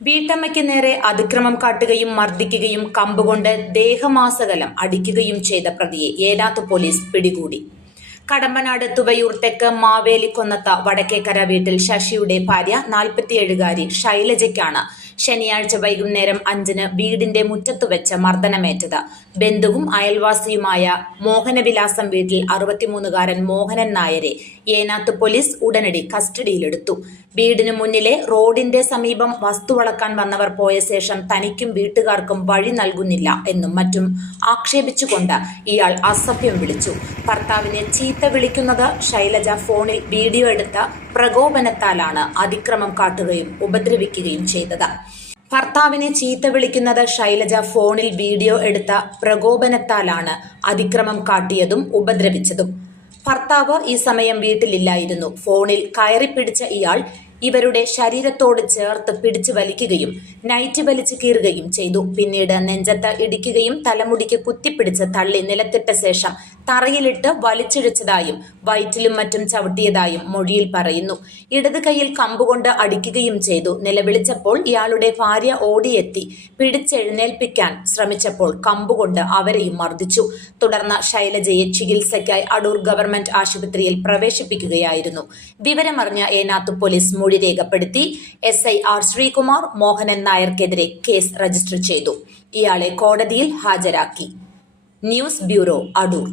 വീട്ടമ്മയ്ക്ക് നേരെ അതിക്രമം കാട്ടുകയും മർദ്ദിക്കുകയും കമ്പുകൊണ്ട് ദേഹമാസകലം അടിക്കുകയും ചെയ്ത പ്രതിയെ ഏലാത്ത് പോലീസ് പിടികൂടി. കടമ്പനാട് തുവയൂർ തെക്ക് മാവേലിക്കൊന്നത്ത വടക്കേക്കര വീട്ടിൽ ശശിയുടെ ഭാര്യ നാൽപ്പത്തിയേഴുകാരി ശൈലജയ്ക്കാണ് ശനിയാഴ്ച വൈകുന്നേരം അഞ്ചിന് വീടിന്റെ മുറ്റത്തു വെച്ച് മർദ്ദനമേറ്റത്. ബന്ധുവും അയൽവാസിയുമായ മോഹനവിലാസം വീട്ടിൽ അറുപത്തിമൂന്നുകാരൻ മോഹനൻ നായരെ ഏനാത്ത് പോലീസ് ഉടനടി കസ്റ്റഡിയിലെടുത്തു. വീടിനു മുന്നിലെ റോഡിന്റെ സമീപം വസ്തു വളക്കാൻ വന്നവർ പോയ ശേഷം തനിക്കും വീട്ടുകാർക്കും വഴി നൽകുന്നില്ല എന്നും മറ്റും ആക്ഷേപിച്ചുകൊണ്ട് ഇയാൾ അസഭ്യം വിളിച്ചു. ഭർത്താവിനെ ചീത്ത വിളിക്കുന്നത് ശൈലജ ഫോണിൽ വീഡിയോ എടുത്ത പ്രകോപനത്താലാണ് അതിക്രമം കാട്ടുകയും ഉപദ്രവിക്കുകയും ചെയ്തത്. ഭർത്താവിനെ ചീത്ത വിളിക്കുന്നത് ശൈലജ ഫോണിൽ വീഡിയോ എടുത്ത പ്രകോപനത്താലാണ് അതിക്രമം കാട്ടിയതും ഉപദ്രവിച്ചതും. ഭർത്താവ് ഈ സമയം വീട്ടിലില്ലായിരുന്നു. ഫോണിൽ കയറിപ്പിടിച്ച ഇയാൾ ഇവരുടെ ശരീരത്തോട് ചേർത്ത് പിടിച്ചു വലിക്കുകയും നൈറ്റ് വലിച്ചു കീറുകയും ചെയ്തു. പിന്നീട് നെഞ്ചത്ത് ഇടിക്കുകയും തലമുടിക്ക് കുത്തിപ്പിടിച്ച് തള്ളി നിലത്തിട്ട ശേഷം തറയിലിട്ട് വലിച്ചിഴച്ചതായും വയറ്റിലും മറ്റും ചവിട്ടിയതായും മൊഴിയിൽ പറയുന്നു. ഇടത് കൈയിൽ കമ്പുകൊണ്ട് അടിക്കുകയും ചെയ്തു. നിലവിളിച്ചപ്പോൾ ഇയാളുടെ ഭാര്യ ഓടിയെത്തി പിടിച്ചെഴുന്നേൽപ്പിക്കാൻ ശ്രമിച്ചപ്പോൾ കമ്പുകൊണ്ട് അവരെയും മർദ്ദിച്ചു. തുടർന്ന് ശൈലജയെ ചികിത്സയ്ക്കായി അടൂർ ഗവൺമെന്റ് ആശുപത്രിയിൽ പ്രവേശിപ്പിക്കുകയായിരുന്നു. വിവരമറിഞ്ഞ ഏനാത്ത് പോലീസ് മൊഴി രേഖപ്പെടുത്തി S I R Sreekumar Mohanan നായർക്കെതിരെ case register ചെയ്തു. ഇയാളെ കോടതിയിൽ ഹാജരാക്കി. News bureau Adoor.